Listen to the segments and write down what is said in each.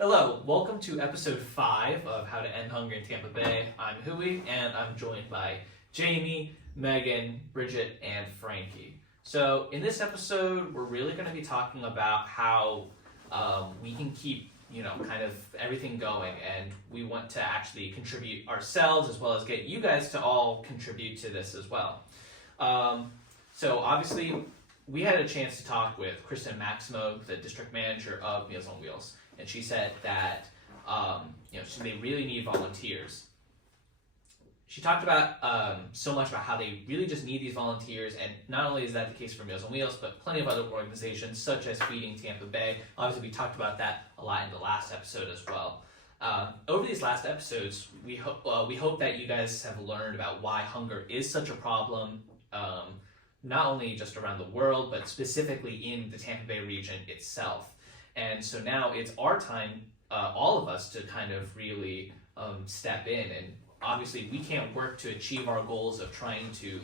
Hello, welcome to episode 5 of How to End Hunger in Tampa Bay. I'm Hui, and I'm joined by Jamie, Megan, Bridget, and Frankie. So in this episode, we're really going to be talking about how we can keep, kind of everything going, and we want to actually contribute ourselves as well as get you guys to all contribute to this as well. So obviously, we had a chance to talk with Kristen Maximo, the district manager of Meals on Wheels. And she said that they really need volunteers. She talked about so much about how they really just need these volunteers, and not only is that the case for Meals on Wheels, but plenty of other organizations such as Feeding Tampa Bay. Obviously, we talked about that a lot in the last episode as well. Over these last episodes, we hope that you guys have learned about why hunger is such a problem, not only just around the world, but specifically in the Tampa Bay region itself. And so now it's our time, all of us, to kind of really step in. And obviously, we can't work to achieve our goals of trying to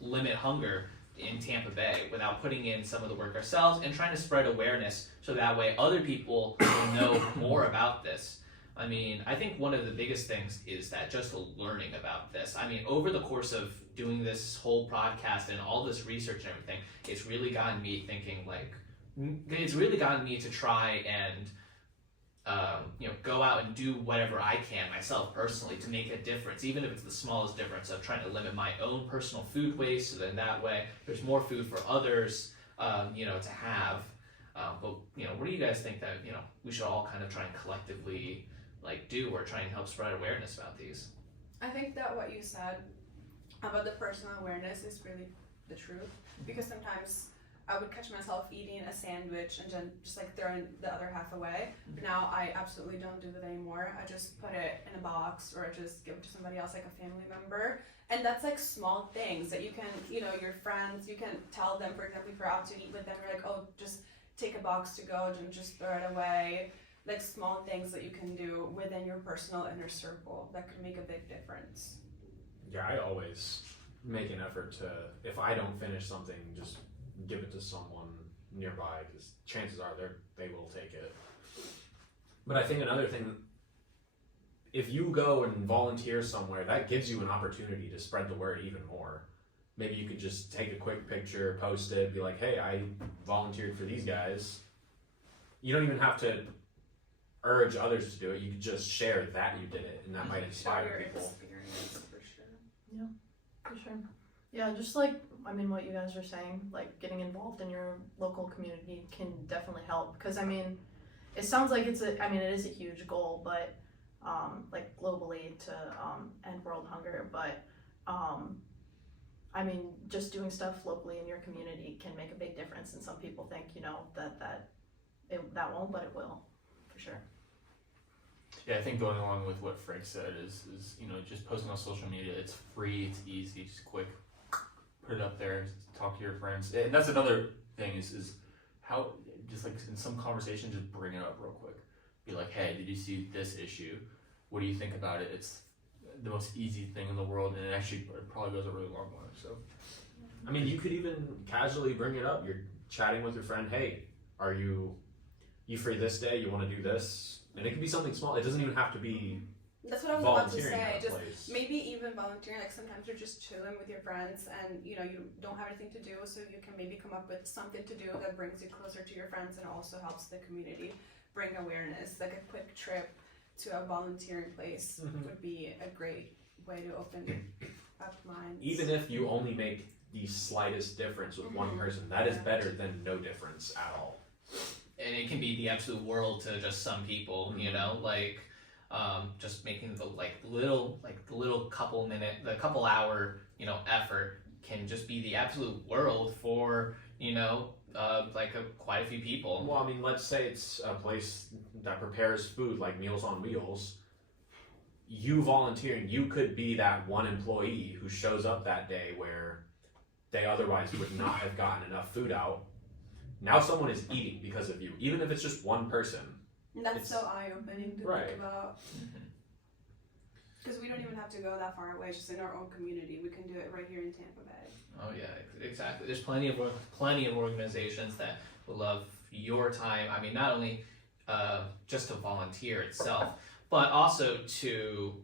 limit hunger in Tampa Bay without putting in some of the work ourselves and trying to spread awareness so that way other people will know more about this. I mean, I think one of the biggest things is that just learning about this. I mean, over the course of doing this whole podcast and all this research and everything, it's really gotten me thinking, it's really gotten me to try and go out and do whatever I can myself personally to make a difference, even if it's the smallest difference of trying to limit my own personal food waste, so then that way there's more food for others to have. But what do you guys think that we should all kind of try and collectively do or try and help spread awareness about these? I think that what you said about the personal awareness is really the truth, because sometimes I would catch myself eating a sandwich and then just throwing the other half away. Now I absolutely don't do that anymore. I just put it in a box, or I just give it to somebody else, like a family member. And that's small things that you can, your friends, you can tell them, for example, if you're out to eat with them, you're like, oh, just take a box to go and just throw it away. Small things that you can do within your personal inner circle that could make a big difference. Yeah, I always make an effort to, if I don't finish something, just give it to someone nearby, because chances are they will take it. But I think another thing, if you go and volunteer somewhere, that gives you an opportunity to spread the word even more. Maybe you could just take a quick picture, post it, be like, hey, I volunteered for these guys. You don't even have to urge others to do it. You could just share that you did it, and that might inspire people. Experience, for sure. Yeah, for sure. Yeah, just what you guys are saying, getting involved in your local community can definitely help. Because it sounds like it is a huge goal, but globally to end world hunger. But just doing stuff locally in your community can make a big difference. And some people think that won't, but it will, for sure. Yeah, I think going along with what Frank said is just posting on social media. It's free, it's easy, it's quick. Put it up there, talk to your friends. And that's another thing is how, just in some conversation, just bring it up real quick. Be like, hey, did you see this issue? What do you think about it? It's the most easy thing in the world, and it probably goes a really long way. So, you could even casually bring it up. You're chatting with your friend, hey, are you free this day? You want to do this? And it can be something small. It doesn't even have to be That's what I was about to say. volunteering Just maybe even volunteering. Sometimes you're just chilling with your friends, and you don't have anything to do, so you can maybe come up with something to do that brings you closer to your friends and also helps the community bring awareness. A quick trip to a volunteering place would be a great way to open up minds. Even if you only make the slightest difference with one person, that is better than no difference at all. And it can be the absolute world to just some people, just making the little couple hour, effort can just be the absolute world for, quite a few people. Well, let's say it's a place that prepares food like Meals on Wheels. You volunteering, you could be that one employee who shows up that day where they otherwise would not have gotten enough food out. Now someone is eating because of you, even if it's just one person. That's so eye-opening to think about. Because we don't even have to go that far away, just in our own community. We can do it right here in Tampa Bay. Oh yeah, exactly. There's plenty of organizations that would love your time. Not only just to volunteer itself, but also to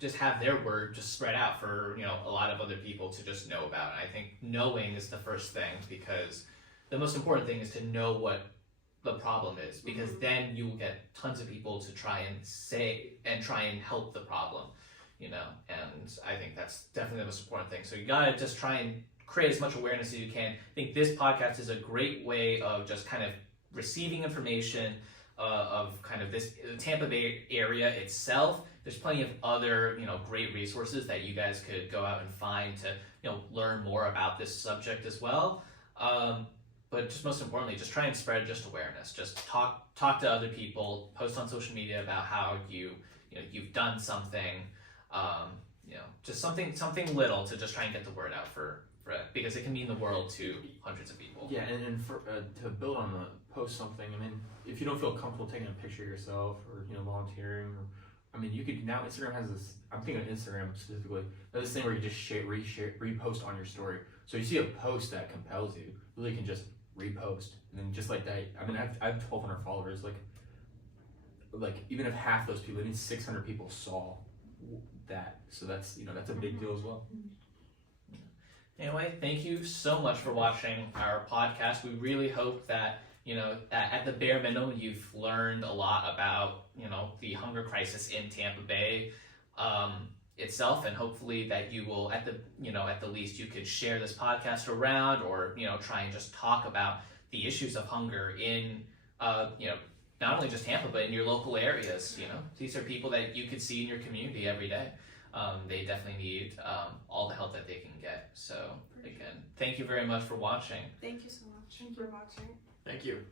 just have their word just spread out for a lot of other people to just know about. And I think knowing is the first thing, because the most important thing is to know what the problem is, because then you will get tons of people to try and help the problem, and I think that's definitely the most important thing. So you gotta just try and create as much awareness as you can. I think this podcast is a great way of just kind of receiving information of kind of the Tampa Bay area itself. There's plenty of other great resources that you guys could go out and find to learn more about this subject as well. But just most importantly, just try and spread just awareness. Just talk to other people. Post on social media about how you've done something. Just something little to just try and get the word out for it, because it can mean the world to hundreds of people. Yeah, and for, to build on the post something. I mean, if you don't feel comfortable taking a picture of yourself or volunteering, or I mean, you could now. Instagram has this. I'm thinking of Instagram specifically. There's this thing where you just repost on your story. So you see a post that compels you, you really can just repost, and then just like that. I mean, I have 1,200 followers. Like even if half those people, I mean, 600 people saw that. So that's that's a big deal as well. Anyway, thank you so much for watching our podcast. We really hope that that at the bare minimum you've learned a lot about the hunger crisis in Tampa Bay itself, and hopefully that you will at the least you could share this podcast around, or try and just talk about the issues of hunger in not only just Tampa but in your local areas. These are people that you could see in your community every day. They definitely need all the help that they can get. So again, thank you very much for watching. Thank you so much for watching. Thank you.